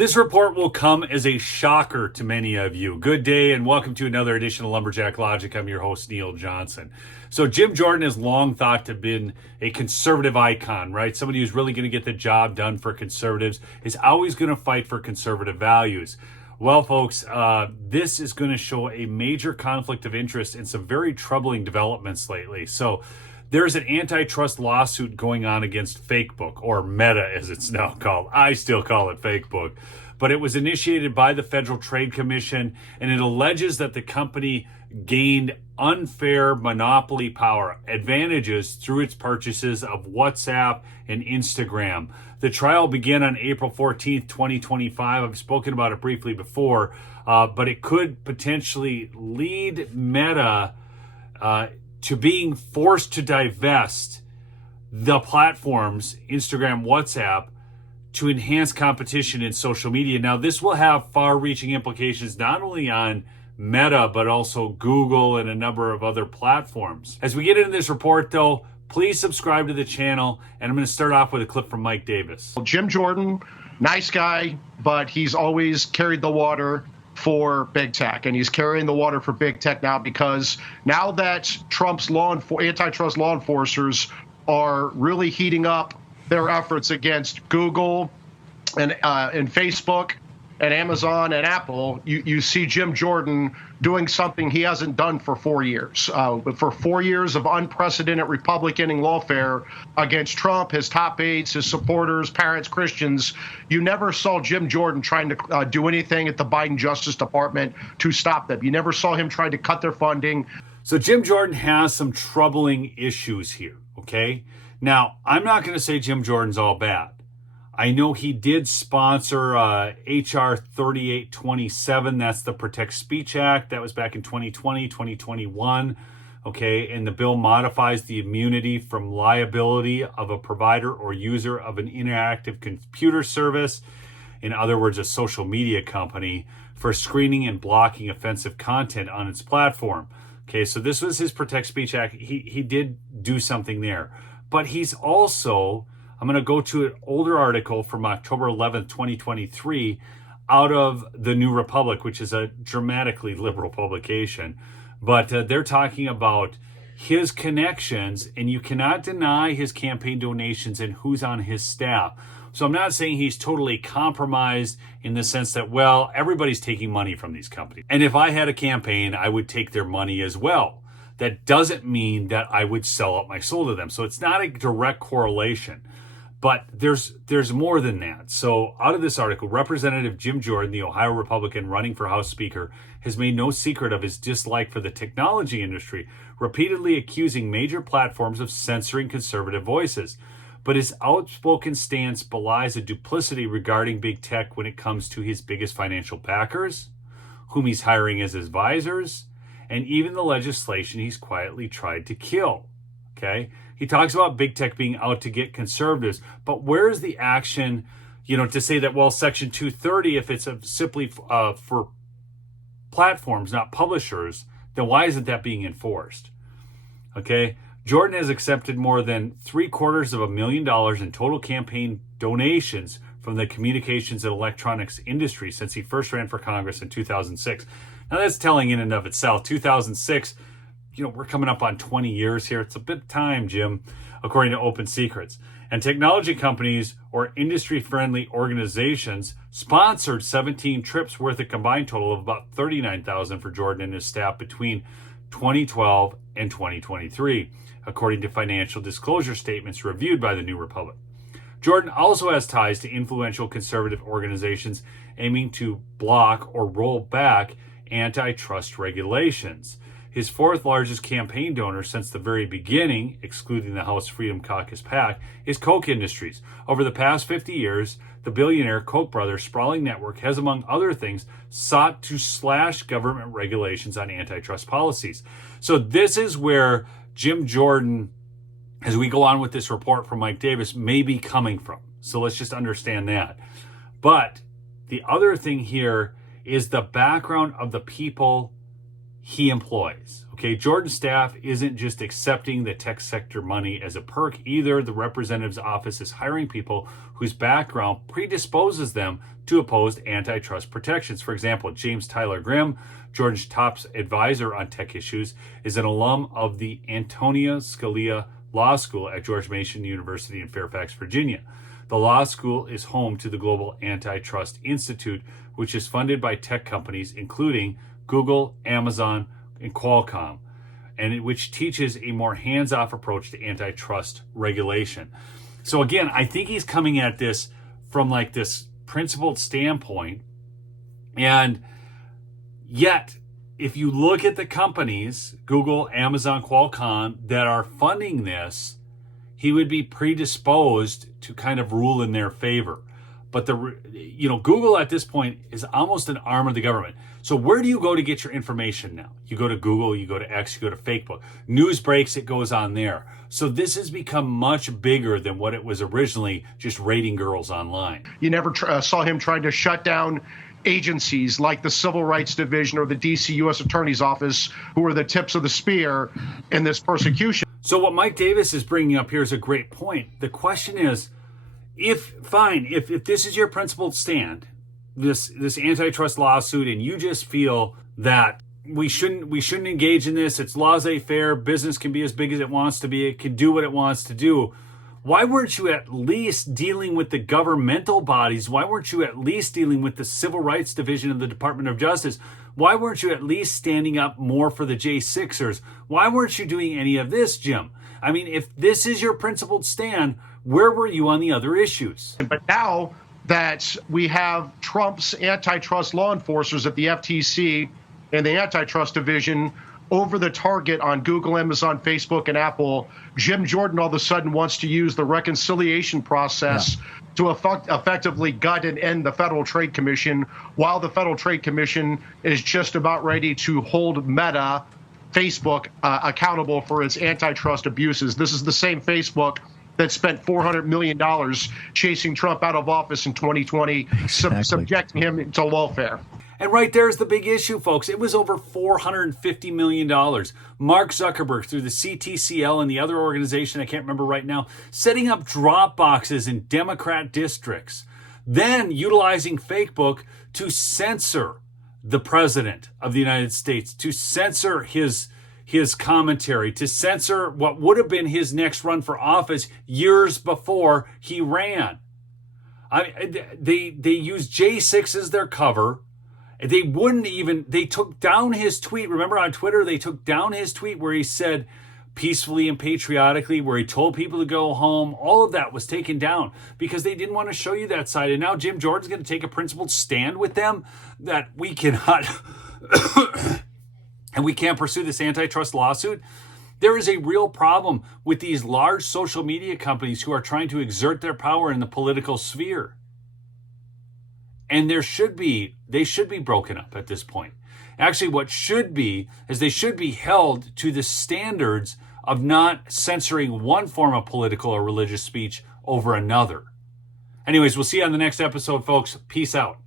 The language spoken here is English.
This report will come as a shocker to many of you. Good day and welcome to another edition of Lumberjack Logic. I'm your host, Neil Johnson. So Jim Jordan is long thought to have been a conservative icon, right? Somebody who's really going to get the job done for conservatives, is always going to fight for conservative values. Well, folks, this is going to show a major conflict of interest and some very troubling developments lately. So there's an antitrust lawsuit going on against Facebook, or Meta as it's now called. I still call it Facebook. But it was initiated by the Federal Trade Commission, and it alleges that the company gained unfair monopoly power advantages through its purchases of WhatsApp and Instagram. The trial began on April 14th, 2025. I've spoken about it briefly before, but it could potentially lead Meta to being forced to divest the platforms, Instagram, WhatsApp, to enhance competition in social media. Now, this will have far-reaching implications not only on Meta, but also Google and a number of other platforms. As we get into this report, though, please subscribe to the channel, and I'm going to start off with a clip from Mike Davis. Jim Jordan, nice guy, but he's always carried the water for big tech, and he's carrying the water for big tech now because now that Trump's antitrust law enforcers are really heating up their efforts against Google and Facebook and Amazon and Apple, you see Jim Jordan doing something he hasn't done for 4 years. For 4 years of unprecedented Republican lawfare against Trump, his top aides, his supporters, parents, Christians, you never saw Jim Jordan trying to do anything at the Biden Justice Department to stop them. You never saw him trying to cut their funding. So Jim Jordan has some troubling issues here, okay? Now, I'm not going to say Jim Jordan's all bad. I know he did sponsor HR 3827. That's the Protect Speech Act. That was back in 2020, 2021. Okay, and the bill modifies the immunity from liability of a provider or user of an interactive computer service, in other words, a social media company, for screening and blocking offensive content on its platform. Okay, so this was his Protect Speech Act. He did do something there. But he's also, I'm going to go to an older article from October 11th, 2023, out of the New Republic, which is a dramatically liberal publication. But they're talking about his connections, and you cannot deny his campaign donations and who's on his staff. So I'm not saying he's totally compromised in the sense that, well, everybody's taking money from these companies. And if I had a campaign, I would take their money as well. That doesn't mean that I would sell out my soul to them. So it's not a direct correlation. But there's more than that. So out of this article, Representative Jim Jordan, the Ohio Republican running for House Speaker, has made no secret of his dislike for the technology industry, repeatedly accusing major platforms of censoring conservative voices. But his outspoken stance belies a duplicity regarding big tech when it comes to his biggest financial backers, whom he's hiring as his advisors, and even the legislation he's quietly tried to kill. Okay? He talks about big tech being out to get conservatives, but where's the action, to say that, well, Section 230, if it's simply for platforms, not publishers, then why isn't that being enforced? Okay? Jordan has accepted more than $750,000 in total campaign donations from the communications and electronics industry since he first ran for Congress in 2006. Now, that's telling in and of itself. 2006, we're coming up on 20 years here. It's a bit of time, Jim, according to Open Secrets. And technology companies or industry-friendly organizations sponsored 17 trips worth a combined total of about $39,000 for Jordan and his staff between 2012 and 2023, according to financial disclosure statements reviewed by the New Republic. Jordan also has ties to influential conservative organizations aiming to block or roll back antitrust regulations. His fourth largest campaign donor since the very beginning, excluding the House Freedom Caucus PAC, is Koch Industries. Over the past 50 years, the billionaire Koch brothers' sprawling network has, among other things, sought to slash government regulations on antitrust policies. So this is where Jim Jordan, as we go on with this report from Mike Davis, may be coming from. So let's just understand that. But the other thing here is the background of the people he employs. Okay, Jordan's staff isn't just accepting the tech sector money as a perk either. The representative's office is hiring people whose background predisposes them to oppose antitrust protections. For example, James Tyler Grimm, Jordan's top advisor on tech issues, is an alum of the Antonia Scalia Law School at George Mason University in Fairfax, Virginia. The law school is home to the Global Antitrust Institute, which is funded by tech companies including Google, Amazon, and Qualcomm, and which teaches a more hands-off approach to antitrust regulation. So again, I think he's coming at this from like this principled standpoint. And yet, if you look at the companies, Google, Amazon, Qualcomm, that are funding this, he would be predisposed to kind of rule in their favor. But Google at this point is almost an arm of the government. So where do you go to get your information now? You go to Google, you go to X, you go to Facebook. News breaks, it goes on there. So this has become much bigger than what it was originally, just rating girls online. You never saw him trying to shut down agencies like the Civil Rights Division or the D.C. U.S. Attorney's Office, who are the tips of the spear in this persecution. So what Mike Davis is bringing up here is a great point. The question is, if this is your principled stand, this antitrust lawsuit, and you just feel that we shouldn't engage in this, it's laissez-faire, business can be as big as it wants to be, it can do what it wants to do, why weren't you at least dealing with the governmental bodies? Why weren't you at least dealing with the Civil Rights Division of the Department of Justice? Why weren't you at least standing up more for the J6ers? Why weren't you doing any of this, Jim? I mean, if this is your principled stand, where were you on the other issues? But now that we have Trump's antitrust law enforcers at the FTC and the antitrust division over the target on Google, Amazon, Facebook, and Apple, Jim Jordan all of a sudden wants to use the reconciliation process to effectively gut and end the Federal Trade Commission, while the Federal Trade Commission is just about ready to hold Meta, Facebook, accountable for its antitrust abuses. This is the same Facebook that spent $400 million chasing Trump out of office in 2020, subjecting him to lawfare. And right there's the big issue, folks. It was over $450 million. Mark Zuckerberg, through the CTCL and the other organization, I can't remember right now, setting up drop boxes in Democrat districts, then utilizing Facebook to censor the president of the United States, to censor his commentary, to censor what would have been his next run for office years before he ran. They used J6 as their cover. They took down his tweet. Remember on Twitter, they took down his tweet where he said peacefully and patriotically, where he told people to go home. All of that was taken down because they didn't want to show you that side. And now Jim Jordan's going to take a principled stand with them that we cannot, and we can't pursue this antitrust lawsuit. There is a real problem with these large social media companies who are trying to exert their power in the political sphere. And they should be broken up at this point. Actually, what should be is they should be held to the standards of not censoring one form of political or religious speech over another. Anyways, we'll see you on the next episode, folks. Peace out.